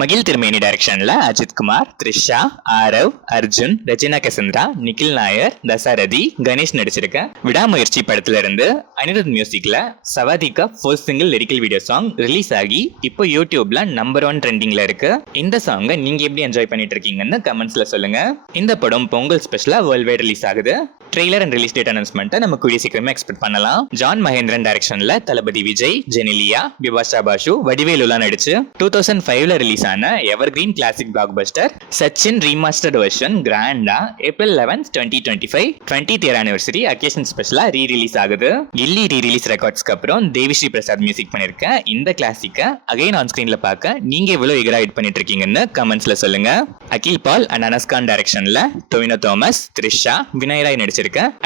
மகிழ் திருமேனி டைரக்ஷன்ல அஜித் குமார், த்ரிஷா, ஆரவ், அர்ஜுன், ரஜினா கசந்திரா, நிகில் நாயர், தசரதி, கணேஷ் நடிச்சிருக்க விடாமுயற்சி படத்துல இருந்து அனிருத் மியூசிக்ல சவாதிகா first single lyrical video song release ஆகி இப்போ யூடியூப்ல நம்பர் 1 ட்ரெண்டிங்ல இருக்கு. இந்த சாங்கை நீங்க எப்படி என்ஜாய் பண்ணிட்டு இருக்கீங்கன்னு கமெண்ட்ஸ்ல சொல்லுங்க. இந்த படம் பொங்கல் ஸ்பெஷலா வேர்ல்ட் வைட் ரிலீஸ் ஆகுது. ட்ரெய்லர் அண்ட் ரிலீஸ் டேட் அனௌன்ஸ்மெண்ட்டை நம்ம கூடிய சீக்கிரமே எக்ஸ்பெக்ட் பண்ணலாம். ஜான் மகேந்திரன் டைரக்ஷன்ல தளபதி விஜய், ஜெனிலியா, பிபாஷா பாஷு, வடிவேலுலா நடிச்சு 2005ல ரிலீஸ் ஆன evergreen classic blockbuster Sachin remastered version கிராண்டா April 11, 2025 20th year anniversary occasion ஸ்பெஷலா ரீ-ரிலீஸ் ஆகுது. கில்லி ரீ-ரிலீஸ் ரெக்கார்ட்ஸ்க்கு அப்புறம் தேவிஸ்ரீ பிரசாத் மியூசிக் பண்ணிருக்க இந்த கிளாசிக்கை அகைன் ஆன் ஸ்கிரீன்ல பார்க்க நீங்க எவ்வளவு எகரா வெயிட் பண்ணிட்டு இருக்கீங்கன்னு கமெண்ட்ஸ்ல சொல்லுங்க. அகில் பால் அண்ட் அனஸ்கான் டைரக்ஷன்ல டொவினோ தாமஸ், த்ரிஷா, வினய் ராய் நடிச்சிருக்க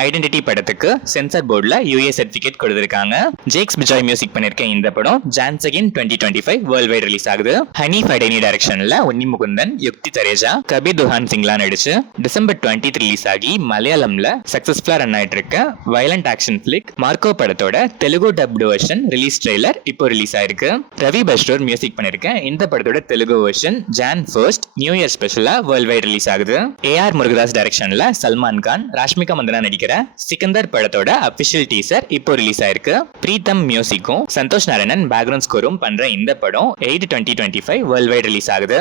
ஐடென்டிட்டி படத்துக்கு சென்சார் போர்டுல யூஏ சர்டிபிகேட் கொடுத்திருக்காங்க. ஜேக்ஸ் பிஜாய் மியூசிக் பண்ணிருக்க இந்த படம் ஜான் 2, 2025 வேர்ல்ட் வைட் ரிலீஸ் ஆகுது. ஹனீஃப் அடேனி டைரக்ஷன்ல உன்னி முகுந்தன், யுக்தி தரேஜா, கபீர் துஹான் சிங்லா நடிச்சு டிசம்பர் 20 ரிலீஸ் ஆகி மலையாளம்ல சக்சஸ்ஃபுல்லா ரன் ஆயிட்டு இருக்க வயலண்ட் ஆக்ஷன் பிளிக் மார்க்கோ படத்தோட Telugu dubbed version release trailer இப்போ ரிலீஸ் ஆயிருக்கு. ரவி பஸ்டோர் மியூசிக் பண்ணிருக்க இந்த படத்தோட Telugu version John 1 new year ஸ்பெஷலா வேர்ல்ட் வைட் ரிலீஸ் ஆகுது. ஏஆர் முருகதாஸ் டைரக்ஷன்ல சல்மான் கான், ராஷ்மிகா மந்தனா நடிக்கிற சிக்கந்தர் படத்தோட அபிஷியல் டீசர் இப்போ ரிலீஸ் ஆயிருக்கு. பிரீத்தம் மியூசிக்கும் சந்தோஷ் நாராயணன் பேக்ரவுண்ட் ஸ்கோரும் பண்ற இந்த படம் 8, 2025 வேர்ல்ட் வைட் ரிலீஸ் ஆகுது.